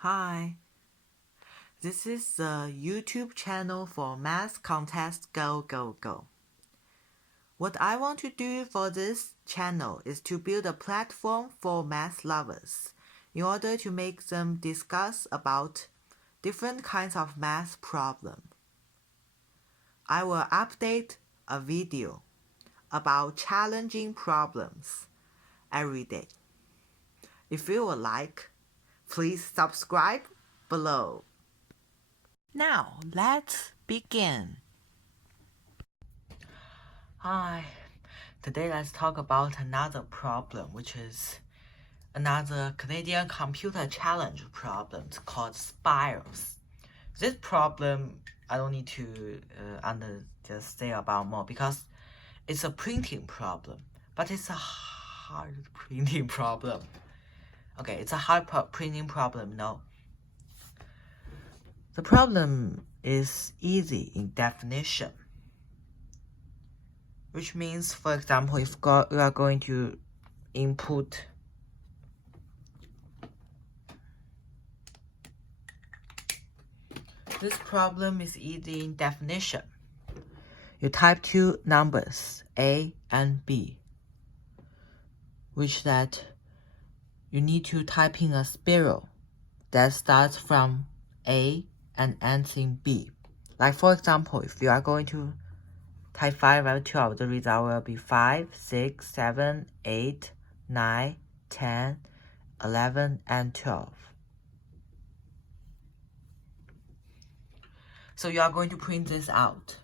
Hi, this is the YouTube channel for Math Contest Go Go Go. What I want to do for this channel is to build a platform for math lovers in order to make them discuss about different kinds of math problems. I will update a video about challenging problems every day. If you would like, please subscribe below. Now, let's begin. Hi, today let's talk about another problem, which is another Canadian computer challenge problem called spirals. This problem, I don't need to just say about more because it's a printing problem, but it's a hard printing problem. Okay, it's a hard printing problem, no. The problem is easy in definition, which means, for example, if we are going to input this problem is easy in definition. You type two numbers, A and B, which that you need to type in a spiral that starts from A and ends in B. Like for example, if you are going to type 5 and 12, the result will be 5, 6, 7, 8, 9, 10, 11, and 12. So you are going to print this out.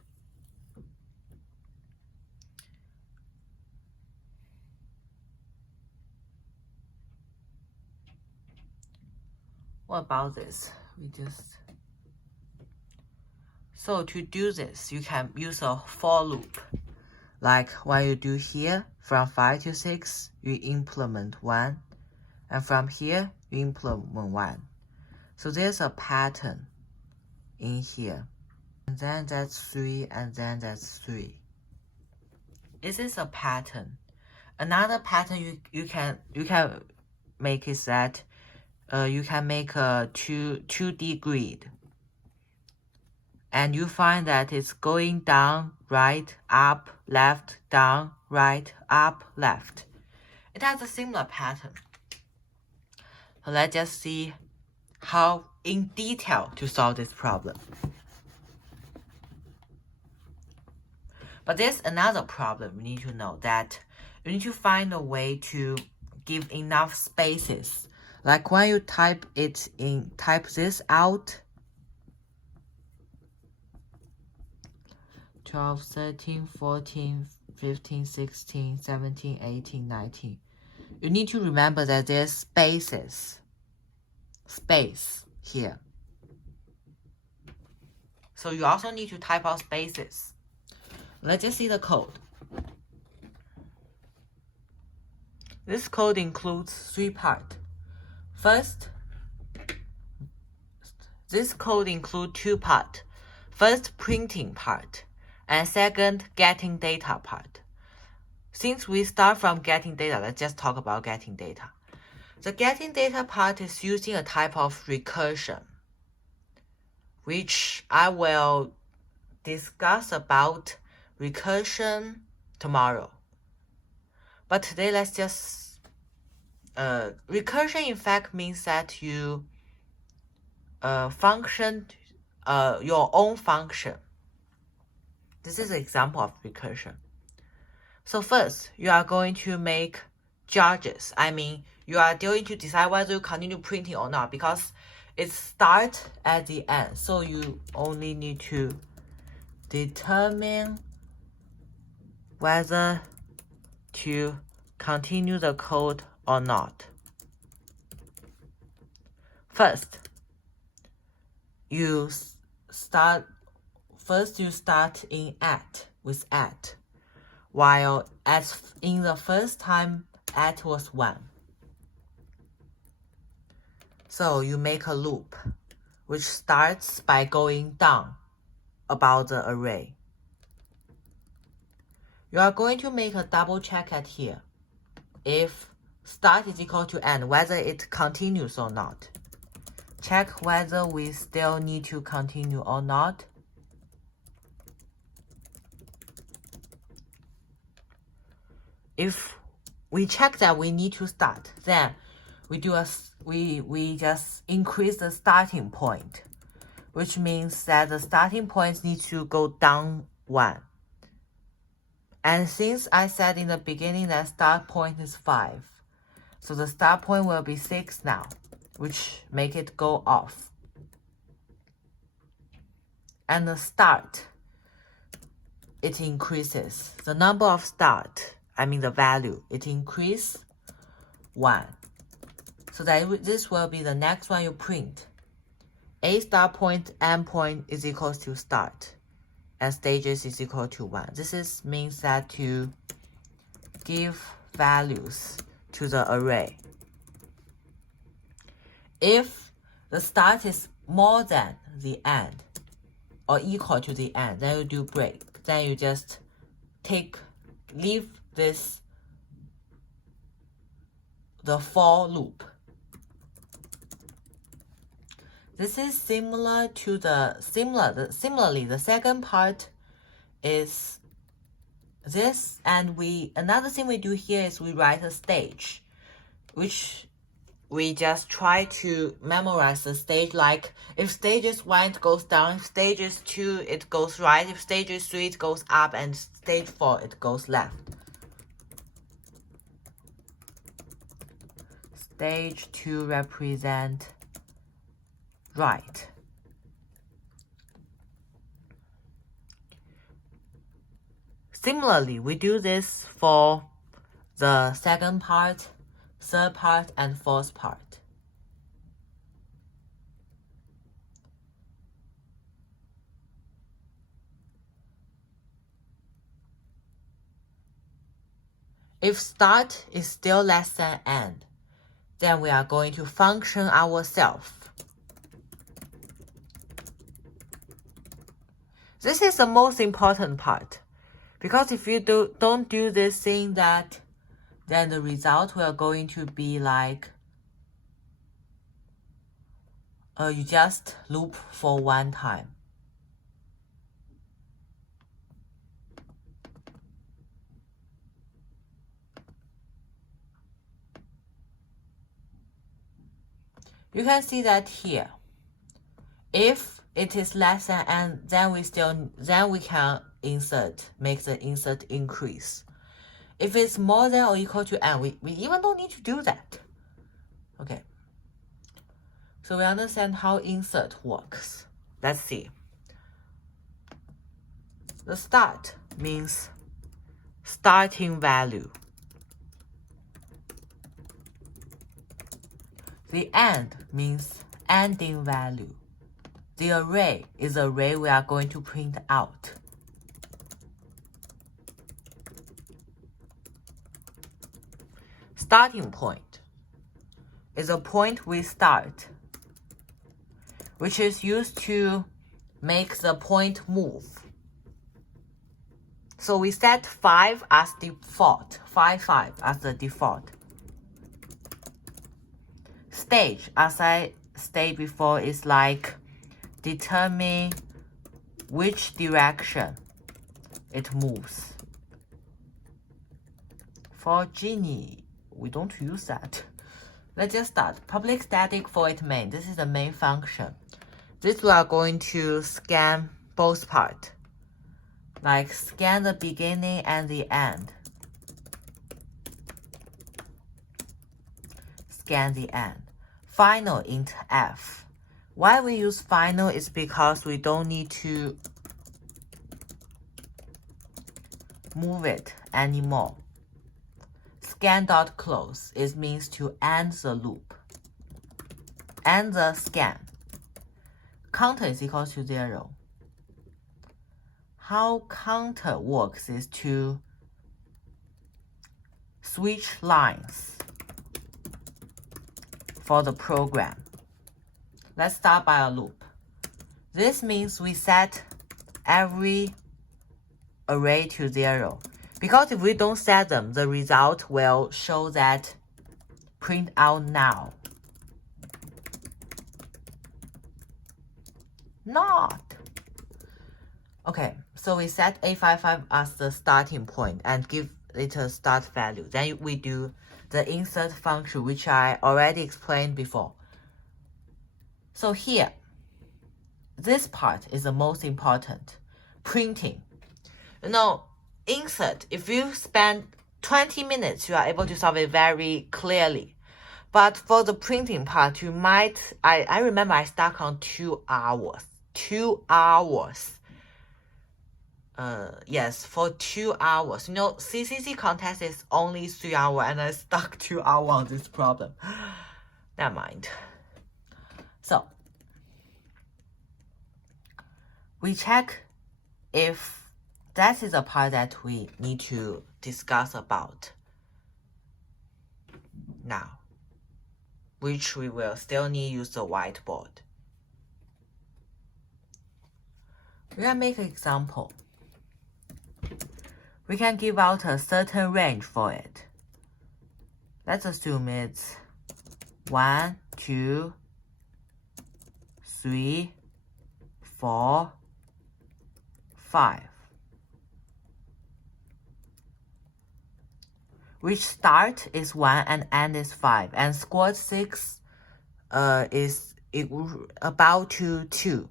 What about this? So to do this, you can use a for loop. Like what you do here, from 5 to 6, you implement 1. And from here, you implement 1. So there's a pattern in here. And then that's 3, and then that's 3. This is a pattern. Another pattern you can make is that you can make a 2D grid. And you find that it's going down, right, up, left, down, right, up, left. It has a similar pattern. So let's just see how in detail to solve this problem. But there's another problem you need to know, that you need to find a way to give enough spaces. Like when you type this out, 12, 13, 14, 15, 16, 17, 18, 19. You need to remember that there's space here. So you also need to type out spaces. Let's just see the code. This code includes 3 parts. First, this code includes 2 parts. First, printing part, and second, getting data part. Since we start from getting data, let's just talk about getting data. The getting data part is using a type of recursion, which I will discuss about recursion tomorrow. But today, let's just recursion in fact means that you function your own function. This is an example of recursion. So first, you are going to make judges. I mean, you are going to decide whether you continue printing or not because it starts at the end. So you only need to determine whether to continue the code or not. First, you start in with at, while in the first time at was 1. So you make a loop which starts by going down about the array. You are going to make a double check at here if start is equal to end, whether it continues or not. check whether we still need to continue or not. If we check that we need to start, then we just increase the starting point, which means that the starting point needs to go down 1. And since I said in the beginning that start point is 5, so the start point will be 6 now, which make it go off. And the start, it increases. The number of start, the value, it increase 1. So that this will be the next one you print. A start point, end point is equals to start, and stages is equal to 1. This means that to give values to the array. If the start is more than the end or equal to the end, then you do break. Then you just leave the for loop. This is similar to similarly, the second part is this, and another thing we do here is we write a stage, which we just try to memorize the stage, like if stages 1 it goes down, if stages 2 it goes right, if stages 3 it goes up, and stage 4 it goes left. Stage 2 represent right. Similarly, we do this for the second part, third part, and fourth part. If start is still less than end, then we are going to function ourselves. This is the most important part, because if you don't do this thing, then the result will going to be like you just loop for 1 time. You can see that here. If it is less than n, then we can make the insert increase. If it's more than or equal to n, we even don't need to do that. Okay. So we understand how insert works. Let's see. The start means starting value. The end means ending value. The array is the array we are going to print out. Starting point is a point we start, which is used to make the point move. So we set 5 as default, 5 as the default. Stage, as I stated before, is like determine which direction it moves. For Genie, we don't use that. Let's just start. Public static void main. This is the main function. This we are going to scan both parts. Like scan the beginning and the end. Scan the end. Final int f. Why we use final is because we don't need to move it anymore. Scan.close, it means to end the loop. End the scan. Counter is equal to 0. How counter works is to switch lines for the program. Let's start by a loop. This means we set every array to 0. Because if we don't set them, the result will show that print out now. Not. Okay, so we set A55 as the starting point and give it a start value. Then we do the insert function, which I already explained before. So here, this part is the most important, printing. You know, insert, if you spend 20 minutes, you are able to solve it very clearly. But for the printing part, you might, I remember I stuck on 2 hours. 2 hours. Yes, for 2 hours. You know, CCC contest is only 3 hours and I stuck 2 hours on this problem. Never mind. So, we check if that is a part that we need to discuss about now, which we will still need to use the whiteboard. We can make an example. We can give out a certain range for it. Let's assume it's 1, 2, 3, 4, 5. Which start is 1 and end is 5. And squared 6 is about to 2.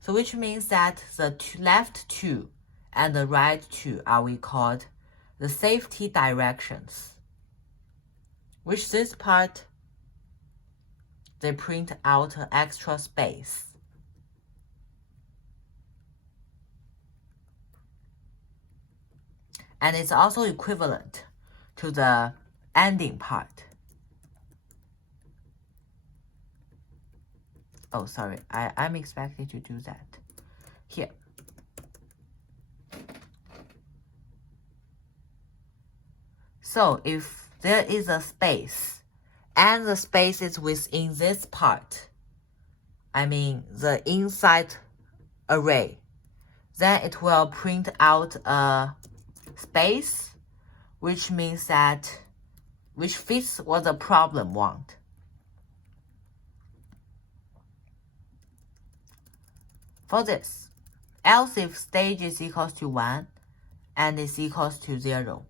So which means that the left 2 and the right 2 are we called the safety directions. Which this part, they print out an extra space. And it's also equivalent to the ending part. Oh, sorry, I'm expected to do that. Here. So if there is a space, and the space is within this part, I mean the inside array, then it will print out a space, which means that, which fits what the problem wants. For this, else if stage is equals to 1 and is equals to 0,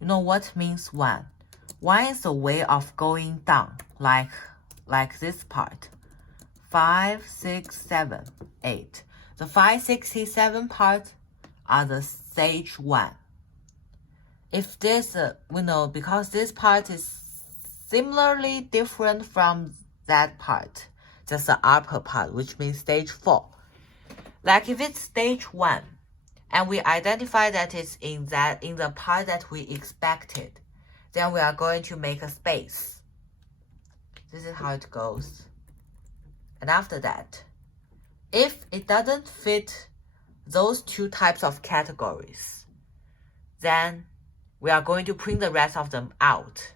you know what means 1? 1 is a way of going down, like this part. 5, 6, 7, 8. The 5, 6, 7 part are the stage 1. If there's a, because this part is similarly different from that part, just the upper part, which means stage 4. Like if it's stage 1, and we identify that it's in the part that we expected, then we are going to make a space. This is how it goes. And after that, if it doesn't fit those 2 types of categories, then we are going to print the rest of them out.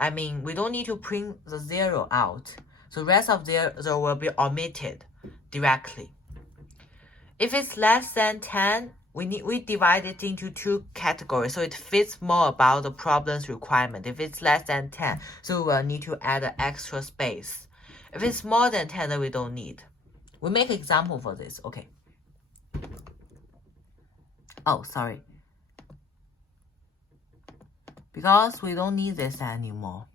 I mean, we don't need to print the 0 out. So the rest of there will be omitted directly. If it's less than 10, we divide it into 2 categories, so it fits more about the problem's requirement. If it's less than 10, so we'll need to add an extra space. If it's more than 10, then we don't need. We make an example for this, okay. Oh, sorry. Because we don't need this anymore.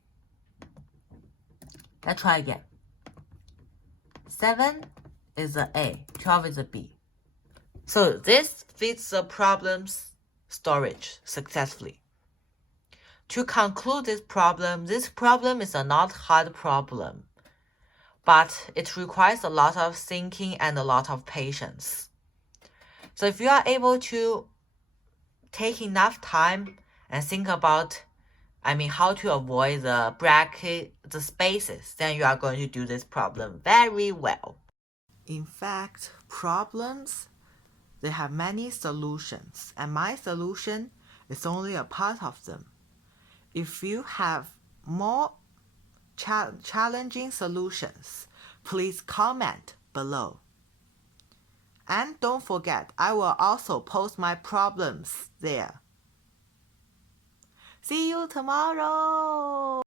Let's try again. 7 is a A, 12 is a B. So this fits the problem's storage successfully. To conclude this problem is a not hard problem, but it requires a lot of thinking and a lot of patience. So if you are able to take enough time and think about, how to avoid the bracket, the spaces, then you are going to do this problem very well. In fact, problems, they have many solutions, and my solution is only a part of them. If you have more challenging solutions, please comment below. And don't forget, I will also post my problems there. See you tomorrow!